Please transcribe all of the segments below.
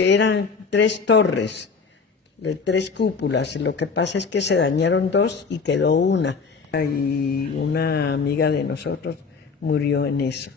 Eran 3 torres, de 3 cúpulas. Lo que pasa es que se dañaron 2 y quedó una. Y una amiga de nosotros murió en eso.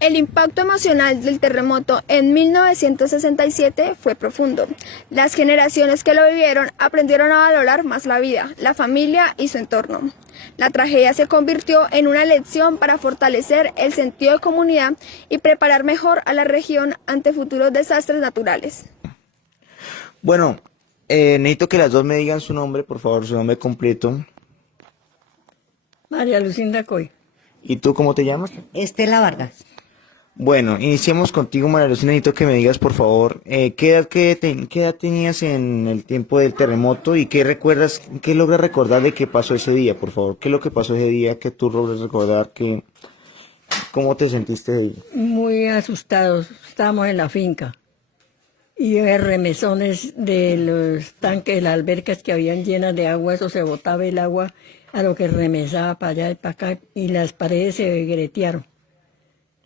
El impacto emocional del terremoto en 1967 fue profundo. Las generaciones que lo vivieron aprendieron a valorar más la vida, la familia y su entorno. La tragedia se convirtió en una lección para fortalecer el sentido de comunidad y preparar mejor a la región ante futuros desastres naturales. Bueno, necesito que las dos me digan su nombre, por favor, su nombre completo. María Lucinda Coy. ¿Y tú cómo te llamas? Estela Vargas. Bueno, iniciemos contigo, María Lucinda. Necesito que me digas, por favor, qué edad tenías en el tiempo del terremoto y qué recuerdas, qué logras recordar de qué pasó ese día, por favor. ¿Qué es lo que pasó ese día que tú logras recordar? ¿Cómo te sentiste ahí? Muy asustados, estábamos en la finca y había remesones de los tanques, de las albercas que habían llenas de agua, eso se botaba el agua a lo que remesaba para allá y para acá y las paredes se gretearon.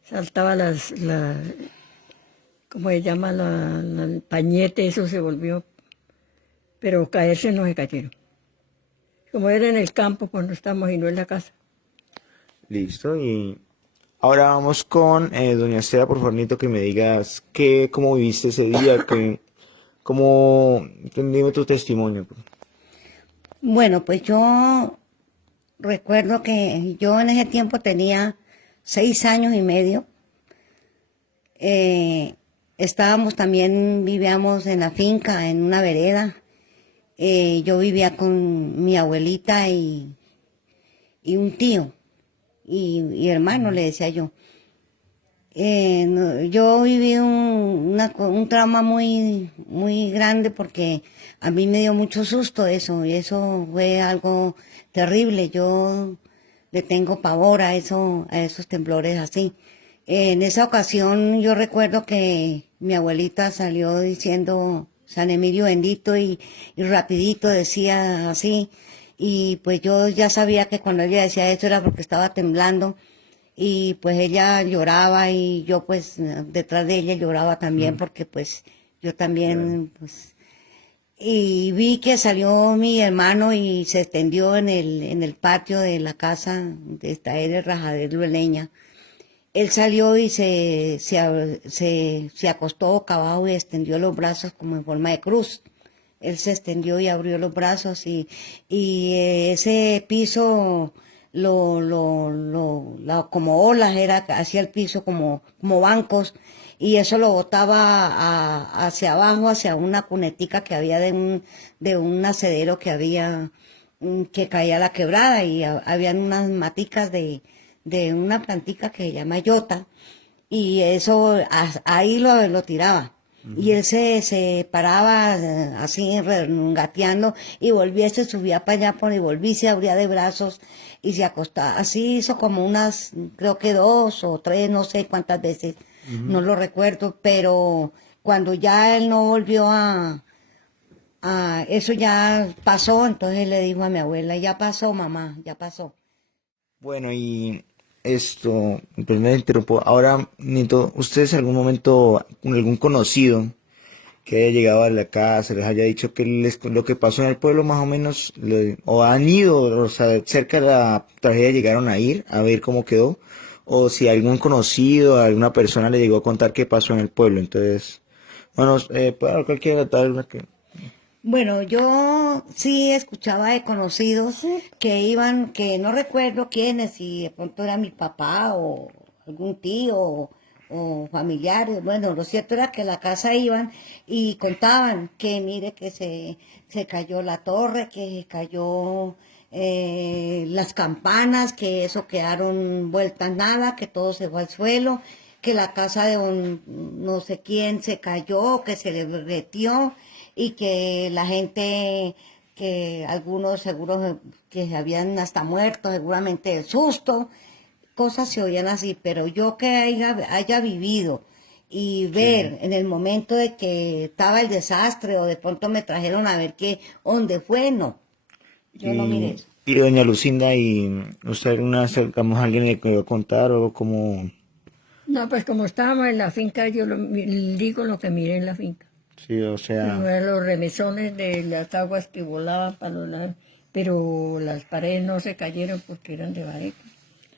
Saltaba ¿cómo se llama? El pañete, eso se volvió, pero caerse no se cayeron. Como era en el campo, pues no estamos y no en la casa. Listo, y ahora vamos con doña Estela, por favor, necesito que me digas cómo viviste ese día, dime tu testimonio. Bueno, pues yo recuerdo que yo en ese tiempo tenía 6 años y medio. Vivíamos en la finca, en una vereda. Yo vivía con mi abuelita y un tío y hermano, le decía yo. Yo viví un trauma muy, muy grande porque a mí me dio mucho susto eso, y eso fue algo terrible. Yo le tengo pavor a esos temblores así. En esa ocasión yo recuerdo que mi abuelita salió diciendo San Emilio bendito y rapidito decía así, y pues yo ya sabía que cuando ella decía eso era porque estaba temblando. Y pues ella lloraba y yo pues detrás de ella lloraba también porque pues yo también pues... Y vi que salió mi hermano y se extendió en el patio de la casa de esta era el rajadero de leña. Él salió y se acostó boca abajo y extendió los brazos como en forma de cruz. Él se extendió y abrió los brazos y ese piso... como olas, era hacia el piso como bancos, y eso lo botaba hacia abajo, hacia una cunetica que había de un nacedero que había, que caía a la quebrada, y habían unas maticas de una plantica que se llama yota, y eso ahí lo tiraba. Y él se paraba así gateando y volvía, se subía para allá y volvía y se abría de brazos y se acostaba. Así hizo como unas, creo que 2 o 3, no sé cuántas veces, no lo recuerdo, pero cuando ya él no volvió eso ya pasó, entonces le dijo a mi abuela, ya pasó mamá, ya pasó. Bueno, y esto, pues me interrumpo. Ahora, Nito, ¿ustedes en algún momento, algún conocido que haya llegado a la casa, les haya dicho lo que pasó en el pueblo más o menos, o han ido, o sea, cerca de la tragedia llegaron a ir a ver cómo quedó, o si algún conocido, alguna persona le llegó a contar qué pasó en el pueblo? Entonces, bueno, cualquiera tal que... Bueno, yo sí escuchaba de conocidos que iban, que no recuerdo quiénes, si de pronto era mi papá o algún tío o familiares. Bueno, lo cierto era que a la casa iban y contaban que mire que se cayó la torre, que cayó las campanas, que eso quedaron vueltas nada, que todo se fue al suelo, que la casa de no sé quién se cayó, que se le derretió y que la gente, que algunos seguros que habían hasta muertos seguramente de susto. cosas se oían así, pero yo que haya vivido y ver en el momento de que estaba el desastre o de pronto me trajeron a ver qué, dónde fue, no. Yo no miré eso. Y doña Lucinda, ¿y usted alguna vez acercamos a alguien que me iba a contar o como... No, pues como estábamos en la finca, yo digo lo que miré en la finca. Sí, o sea... Los remesones de las aguas que volaban para los lados, pero las paredes no se cayeron porque eran de vareta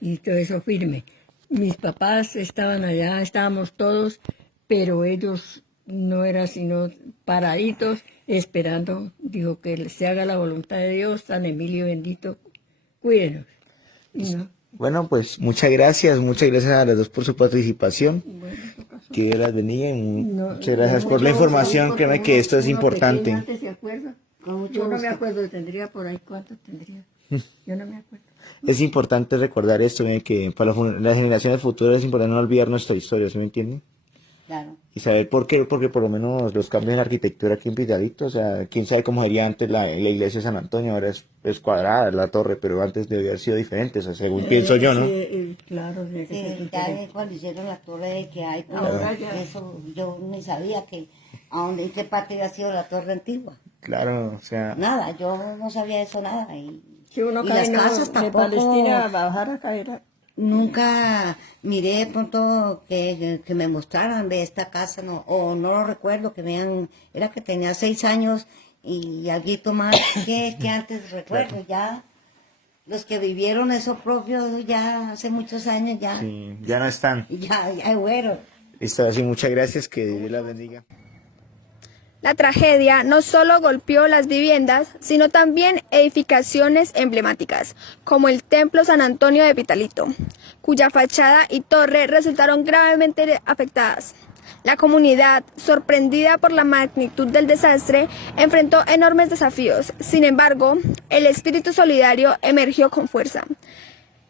y todo eso firme. Mis papás estaban allá, estábamos todos, pero ellos no eran sino paraditos esperando, dijo que se haga la voluntad de Dios, San Emilio bendito, cuídenos. Y no, Bueno, pues muchas gracias a las dos por su participación. bueno, Que Dios las bendiga y no, muchas gracias por la yo, información. porque Créeme que esto es uno importante. pequeño antes se acuerda. Con mucho Yo no me gusto. acuerdo, tendría por ahí cuánto tendría. Yo no me acuerdo. Es importante recordar esto, que para las generaciones futuras es importante no olvidar nuestra historia, ¿sí me entienden? Claro. Y saber por qué, porque por lo menos los cambios en la arquitectura aquí en Pitalito, o sea, quién sabe cómo sería antes la iglesia de San Antonio, ahora es cuadrada la torre, pero antes debía haber sido diferente, o sea, según pienso yo, ¿no? Sí, claro, sí, Sí, ya cuando hicieron la torre que hay, pues, Ahora ya. eso yo ni sabía que en qué parte había sido la torre antigua. Claro, o sea, Nada, yo no sabía eso nada. Si uno Y cae las no, casas de tampoco, Palestina a bajar a caer. nunca miré de pronto que me mostraran de esta casa, no, o no lo recuerdo, que vean, era que tenía 6 años y algo más que antes recuerdo, ya los que vivieron eso propio ya hace muchos años ya, sí, ya no están. ya fueron. Listo, así muchas gracias, que Dios las bendiga. La tragedia no solo golpeó las viviendas, sino también edificaciones emblemáticas, como el Templo San Antonio de Pitalito, cuya fachada y torre resultaron gravemente afectadas. La comunidad, sorprendida por la magnitud del desastre, enfrentó enormes desafíos. Sin embargo, el espíritu solidario emergió con fuerza.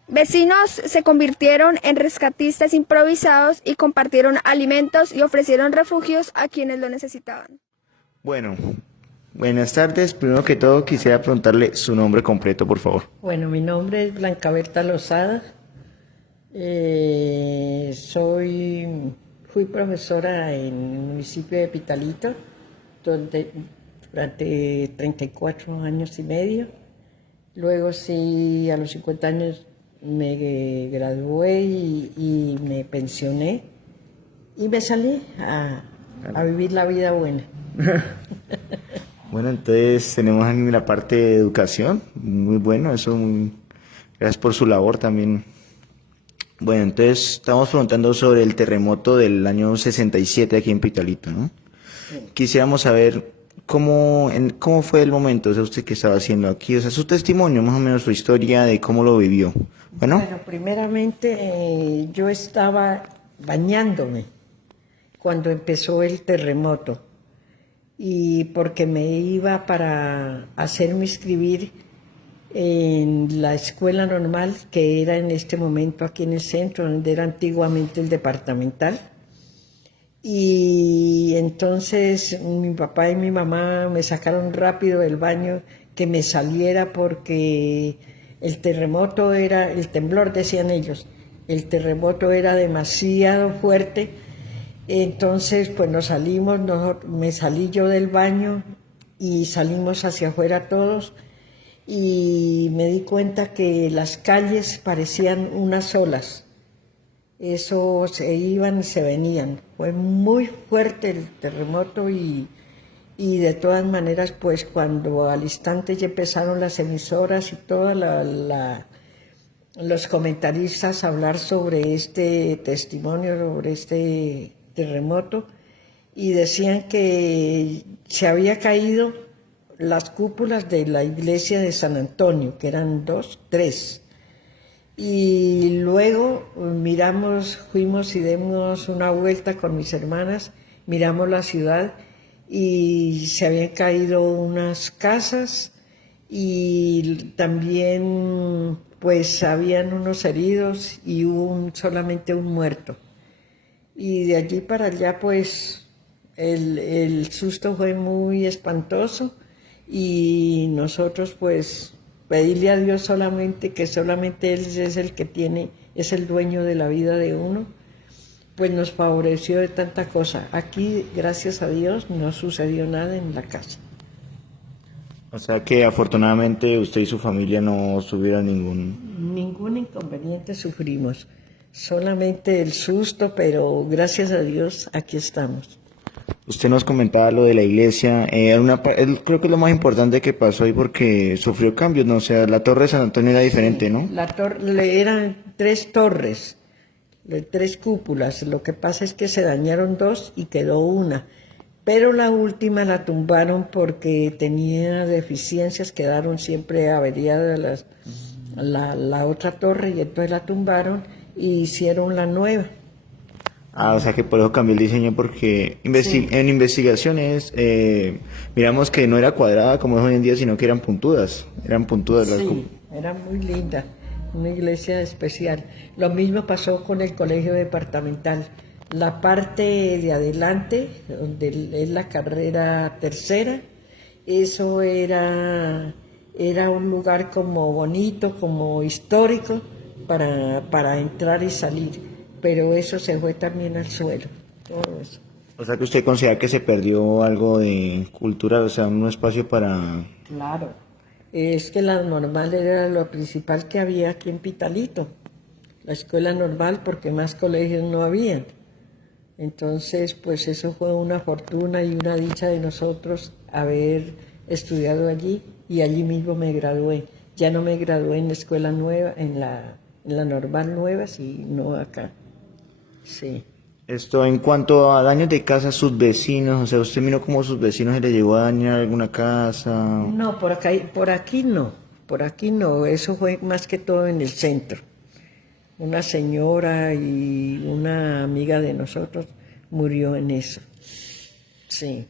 Vecinos se convirtieron en rescatistas improvisados y compartieron alimentos y ofrecieron refugios a quienes lo necesitaban. Bueno, buenas tardes. Primero que todo quisiera preguntarle su nombre completo, por favor. Bueno, mi nombre es Blanca Berta Lozada. Fui profesora en el municipio de Pitalito durante 34 años y medio. Luego sí, a los 50 años me gradué y me pensioné y me salí a vivir la vida buena. Bueno, entonces tenemos en la parte de educación, muy bueno, gracias por su labor también. Bueno, entonces estamos preguntando sobre el terremoto del año 67 aquí en Pitalito, ¿no? Sí. Quisiéramos saber cómo fue el momento, o sea, usted qué estaba haciendo aquí, o sea, su testimonio, más o menos su historia de cómo lo vivió. Bueno, primeramente yo estaba bañándome cuando empezó el terremoto. Y porque me iba para hacerme inscribir en la escuela normal, que era en este momento aquí en el centro, donde era antiguamente el departamental. Y entonces mi papá y mi mamá me sacaron rápido del baño, que me saliera porque el temblor decían ellos, el terremoto era demasiado fuerte. Entonces, pues me salí yo del baño y salimos hacia afuera todos y me di cuenta que las calles parecían unas solas. Eso se iban y se venían. Fue muy fuerte el terremoto y de todas maneras, pues cuando al instante ya empezaron las emisoras y todos los comentaristas a hablar sobre este testimonio, sobre este terremoto, y decían que se había caído las cúpulas de la iglesia de San Antonio, que eran 2, 3. Y luego fuimos y dimos una vuelta con mis hermanas, miramos la ciudad y se habían caído unas casas y también pues habían unos heridos y hubo solamente un muerto. Y de allí para allá, pues, el susto fue muy espantoso y nosotros, pues, pedirle a Dios solamente, que solamente Él es el que tiene es el dueño de la vida de uno, pues nos favoreció de tanta cosa. Aquí, gracias a Dios, no sucedió nada en la casa. O sea que afortunadamente usted y su familia no tuvieron Ningún inconveniente sufrimos, solamente el susto, pero gracias a Dios aquí estamos. Usted nos comentaba lo de la iglesia, creo que es lo más importante que pasó ahí porque sufrió cambios, ¿no? O sea, la torre de San Antonio era diferente, ¿no? La torre, eran 3 torres, 3 cúpulas, lo que pasa es que se dañaron 2 y quedó una, pero la última la tumbaron porque tenía deficiencias, quedaron siempre averiadas la otra torre y entonces la tumbaron y hicieron la nueva. O sea que por eso cambió el diseño porque en investigaciones miramos que no era cuadrada como es hoy en día, sino que eran puntudas las Sí, era muy linda, una iglesia especial. Lo mismo pasó con el colegio departamental. La parte de adelante, donde es la carrera tercera, eso era un lugar como bonito, como histórico para entrar y salir, pero eso se fue también al suelo, todo eso. O sea que usted considera que se perdió algo de cultura, o sea, un espacio para... Claro, es que la normal era lo principal que había aquí en Pitalito, la escuela normal, porque más colegios no habían. Entonces, pues eso fue una fortuna y una dicha de nosotros haber estudiado allí y allí mismo me gradué. Ya no me gradué en la escuela nueva, en la normal nueva, sino acá. Sí. Esto en cuanto a daños de casa, sus vecinos, o sea, usted miró cómo sus vecinos se le llegó a dañar alguna casa. No, por aquí no, eso fue más que todo en el centro. Una señora y una amiga de nosotros murió en eso. Sí.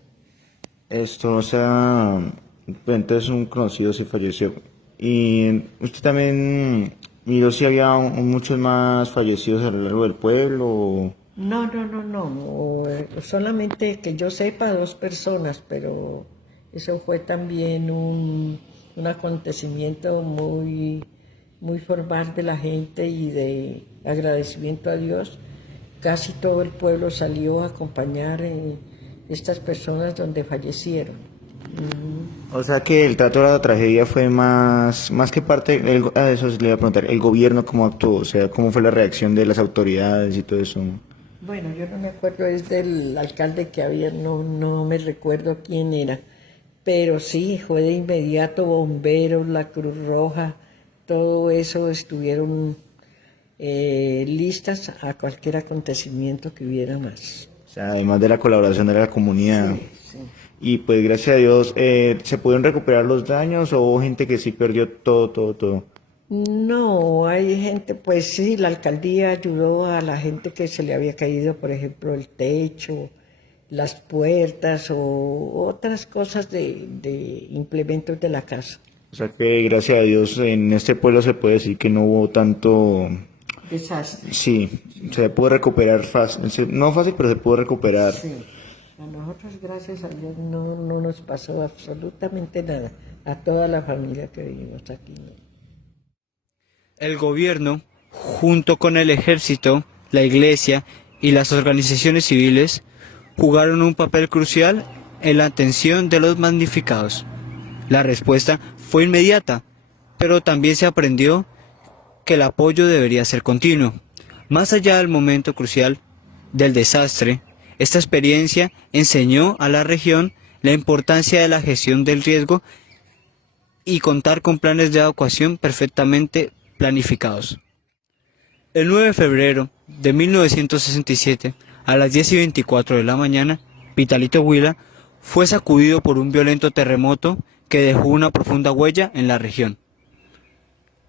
Esto, o sea, pues entonces un conocido se falleció. Y usted también miró si había muchos más fallecidos a lo largo del pueblo. No. Solamente que yo sepa 2 personas, pero eso fue también un acontecimiento muy formal de la gente y de agradecimiento a Dios. Casi todo el pueblo salió a acompañar estas personas donde fallecieron. O sea que el trato de la tragedia fue más que parte, a eso le iba a preguntar, el gobierno cómo actuó, o sea, cómo fue la reacción de las autoridades y todo eso. Bueno, yo no me acuerdo, es del alcalde que había, no me recuerdo quién era, pero sí, fue de inmediato bomberos, la Cruz Roja, todo eso estuvieron listas a cualquier acontecimiento que hubiera más. O sea, además de la colaboración de la comunidad. Sí. Y pues gracias a Dios, ¿se pudieron recuperar los daños o hubo gente que sí perdió todo? No, hay gente, pues sí, la alcaldía ayudó a la gente que se le había caído, por ejemplo, el techo, las puertas o otras cosas de implementos de la casa. O sea que gracias a Dios en este pueblo se puede decir que no hubo tanto... Desastre. Sí, se pudo recuperar fácil, no fácil, pero se pudo recuperar. Sí. A nosotros, gracias a Dios, no nos pasó absolutamente nada. A toda la familia que vivimos aquí. El gobierno, junto con el ejército, la iglesia y las organizaciones civiles, jugaron un papel crucial en la atención de los damnificados. La respuesta fue inmediata, pero también se aprendió que el apoyo debería ser continuo. Más allá del momento crucial del desastre, esta experiencia enseñó a la región la importancia de la gestión del riesgo y contar con planes de evacuación perfectamente planificados. El 9 de febrero de 1967, a las 10:24 de la mañana, Pitalito Huila fue sacudido por un violento terremoto que dejó una profunda huella en la región.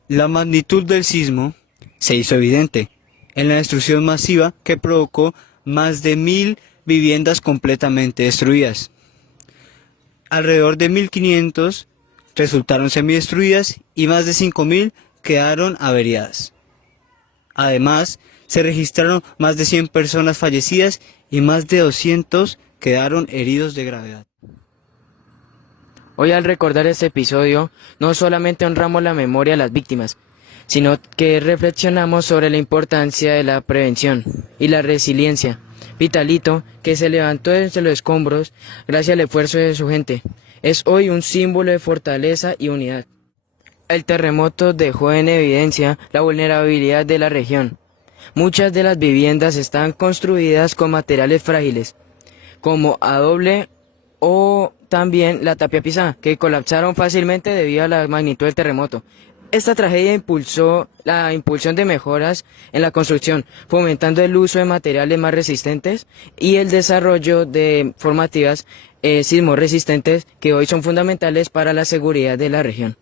La magnitud del sismo se hizo evidente en la destrucción masiva que provocó más de 1.000 viviendas completamente destruidas. Alrededor de 1.500 resultaron semidestruidas y más de 5.000 quedaron averiadas. Además, se registraron más de 100 personas fallecidas y más de 200 quedaron heridos de gravedad. Hoy al recordar este episodio, no solamente honramos la memoria de las víctimas, sino que reflexionamos sobre la importancia de la prevención y la resiliencia. Vitalito, que se levantó desde los escombros gracias al esfuerzo de su gente, es hoy un símbolo de fortaleza y unidad. El terremoto dejó en evidencia la vulnerabilidad de la región. Muchas de las viviendas están construidas con materiales frágiles, como adobe o también la tapia pisada, que colapsaron fácilmente debido a la magnitud del terremoto. Esta tragedia impulsó la impulsión de mejoras en la construcción, fomentando el uso de materiales más resistentes y el desarrollo de formativas sismorresistentes que hoy son fundamentales para la seguridad de la región.